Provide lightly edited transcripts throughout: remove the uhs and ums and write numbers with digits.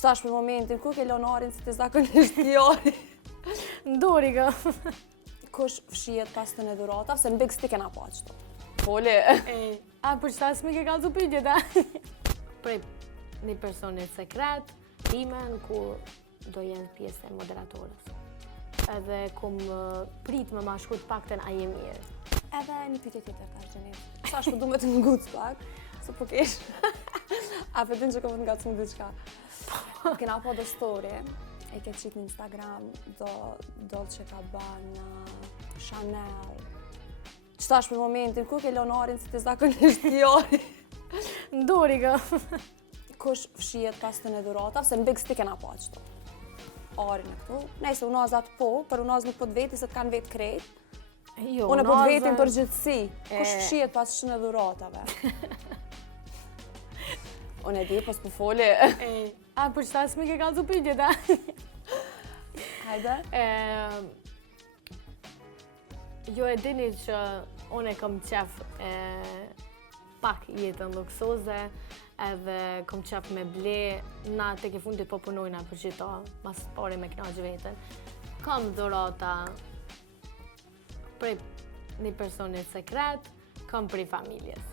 Qëtash për momentin, ku ke lonarin si të zakonisht jari? Ndori ka. Kush fshihet pas të në dhurata, se në Big Stick e na pa qëto. Poli. A, për qëta s'mi ke kalzu pytje ta? Prej një personit sekret, timen, ku do jenë pjesë e moderatorës. Edhe kum prit me ma shkut pakten a je mirë. Edhe një pytje tjetër tash Gjenit. Qëtash për du me të nguc pak, se po kesh. A për din që kom të ngacmu diqka. Kena po do story, e ke qitë në Instagram, Dolce Gabbana, Chanel. Qëtash për momentin, ku ke lonarin si të zakonisht jari? Ndori ka. Kush fshihet pas të në dhurata, se në Big Stick e na pa qëto. Arin e këtu. Nejse, unazat po, për unaz nuk po të veti, se të kanë vetë krejt. Jo, Unë po të vetin për gjithësi. Kush fshihet pas që në dhuratave? Unë e di, po s'po foli. A, për qëta s'mi ke kalzu pytje ta? Hajde. Jo e dini që unë e kom qef pak jetën luksoze, edhe kom qef me ble, na tek e fundit po punojna për qita, mas pare me knaqë vetën. Kam dhurata prej një personit sekret, kam prej familjes.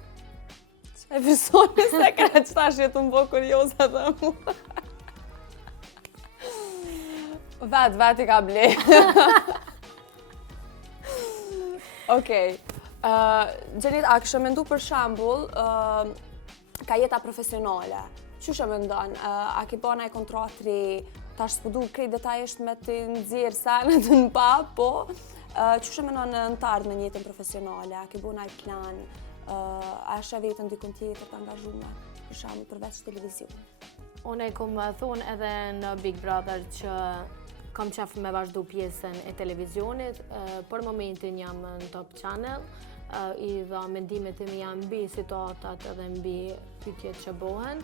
E personit sekret, qëtash jetë më bo kurioza dhe mu. Vet i ka ble. Okej. Gjenit, a kështë mendu për shambull, ka jeta profesionale. Qyshe me ndonë? A ki bona e kontratri, tash s'pudu krejt detajisht me të nëzirë senet në pa, po qyshe me ndonë në tardë me jetën profesionale? A ki bona e plan? A shë vetën dikun tjetër të angazhume, për shambull përveç televizion? Unë e kom thonë edhe në Big Brother që kam qef me vazhdu pjesën e televizionit. Për momentin jam në Top Channel, i dha mendimet e mi janë mbi situatat edhe mbi pyetjet që bohen.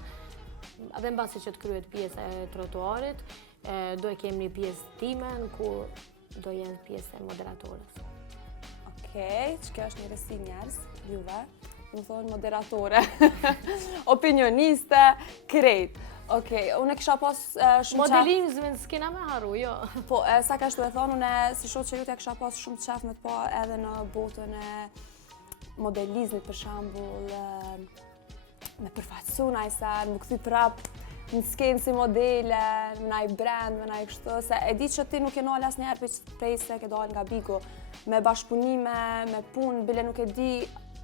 Edhe mbasi që të kryet pjesë e trotuarit, do e kem një pjesë timen ku do jenë pjesë e moderatorës. Okej, që kjo është një resi njerës, juve, më thonë moderatore, opinioniste, krejt. Okej, unë e kisha pas shumë qef... Modelizmin s'kena me haru, jo. Po, sa ka shtu e thonë, unë si shoqë që jutja kisha pas shumë qef me të pa edhe në botën e modelizmit për shambull, me përfaqësu najse, më këthy prap në skenë si modele, me naj brand, me naj kështu, se e di që ti nuk e nalë asë njerë prej se ke dalë nga Bigo, me bashkëpunime, me punë, bile nuk e di,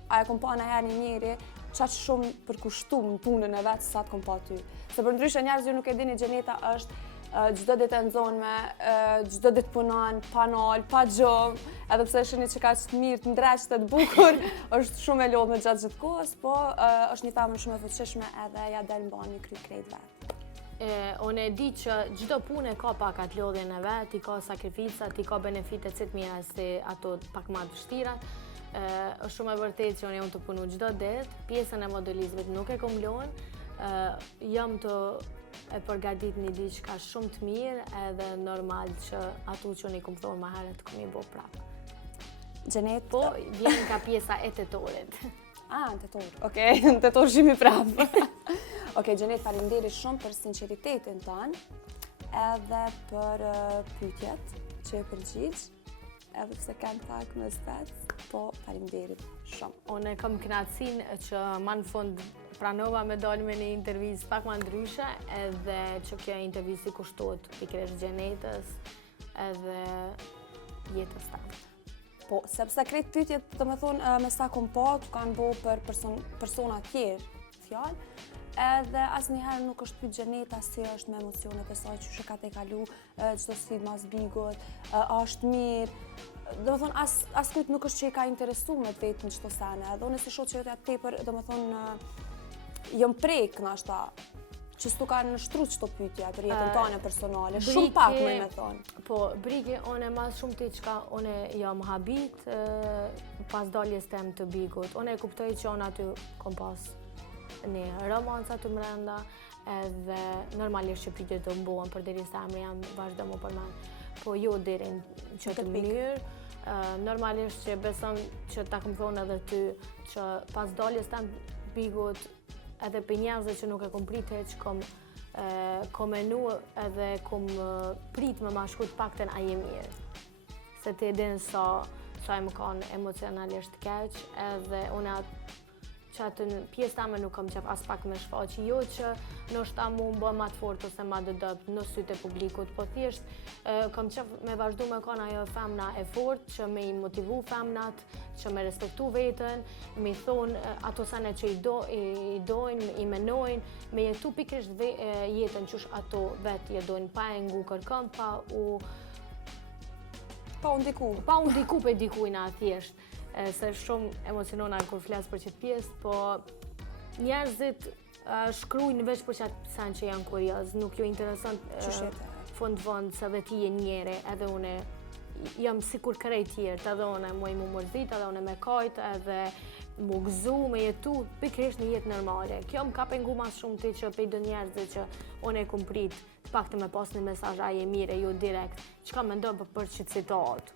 a e kom pa nëherë një njeri, qaq shumë përkushtum në punën e vetë sa të kom pa ty. Se për ndryshe njerëz ju nuk e dini, Gjeneta është gjdo ditë e nëzonme, gjdo ditë punon, pa nalë, pa gjomë, edhe pse është një që ka qëtë mirë, të ndreqët e të bukur, është shumë e lodhme gjatë gjithë kohës, po është një femër shumë e fuqishme edhe ja del mban një kry krejt vetë. Unë e di që gjdo punë ka pak atë lodhjen e vetë, i ka sakrificat, i ka benefitet si të mira si ato pak ma të vështirat. Është shumë e vërtet që unë të punu gjdo ditë, pjesën e modelizmit nuk e kom lënë, jam të e përgatit një diçka shumë të mirë edhe normal që atu që unë i kom thonë ma herët kom i bo prapë. Gjenet? Po, vjen ka pjesa e tetorit. Në tetor, okej, në tetor shimi prapë. Okej, Gjenet, faleminderit shumë për sinceritetin tënë, edhe për pyetjet që e përgjigj, edhe pse kanë pak më spec, po faleminderit shumë. Unë kam kënaqësinë që ma në fund pranova me dalë me një intervjistë pak ma ndryshe, edhe që kjo intervjistë i kushtohet pikërisht Gjenetës edhe jetës tanë. Po, sepse krejt pyetjet, do me thonë, me sa kom pa, të kanë bo për persona tjerë fjallë, edhe asnjëherë nuk është pyet Gjeneta si është me emocionet e saj, që ka te kalu, çdo sfidë mas Bigot, është mirë. Do me thonë, as kujt nuk është që i ka interesu me të vetë në qëto sene, edhe unë si shoqë që jotja tepër, do me thonë, jëm prejkë nashta, që s'tu ka nështru qëto pytja për jetën tane personale, shumë pak me thonë. Po, Brigi, unë e mas shumë ti qka, unë jam habit pas daljes tem të Bigut. Unë e kuptoj që unë aty kom pas një romanca të mrenda, edhe normalisht që pytje të mbuën, për diri sa emri jam vazhdo mu përmen. Po jo dirin që të mënyrë, normalisht që besom që ta kom thonë edhe ty që pas daljes tem Bigut, edhe për njerëzve që nuk e kom pritë që kom kom menu edhe kom prit me ma shku të pakten a je mirë. Se ti din sa e më kanë emocionalisht keq, edhe unë që atë në pjesë tame nuk kam qef as pak me shfaqi, jo që nështë ta mu më bë ma të fort ose ma dëdët në sytë e publikut, po thjesht kam qef me vazhdu me kanë ajo femna e fort, që me i motivu femnat, që me respektu vetën, me i thonë ato sene që i dojnë, i menojnë, me jetu pikrisht jetën qësh ato vetë je dojnë, pa e ngu kërkëm, pa u ndiku për dikujna thjesht. Se shumë emocionona kur flas për qëtë pjesë, po njerëzit shkrujnë veç për qëtë sen që janë kurioz, nuk ju interesant fund se dhe ti je njeri, edhe une jam sikur kërrej tjertë, edhe une muaj mu mërzit, edhe une me kajt, edhe mu gëzu, me jetu, pikrisht një jetë normale. Kjo më ka pengu mas shumë ti që pejdo njerëzit që une e kum prit, të pak të me pas një mesazh aje mire, jo direkt, që ka me ndonë për qëtë citatë,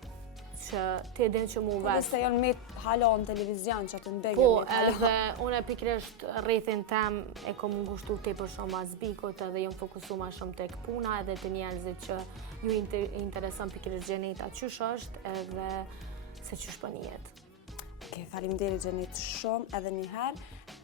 që ti edhin që mu vesh. Po se janë mit hala në televizion që atë ndegë. Po, edhe unë pikrisht rrethin tem e kom ngushtu te për shumë as bikot edhe jom fokusu ma shumë tek puna edhe të njerëzit që ju intereson pikrisht gjeneta qysh është edhe se qysh për një jetë. Faleminderit Gjenit shumë edhe njëherë.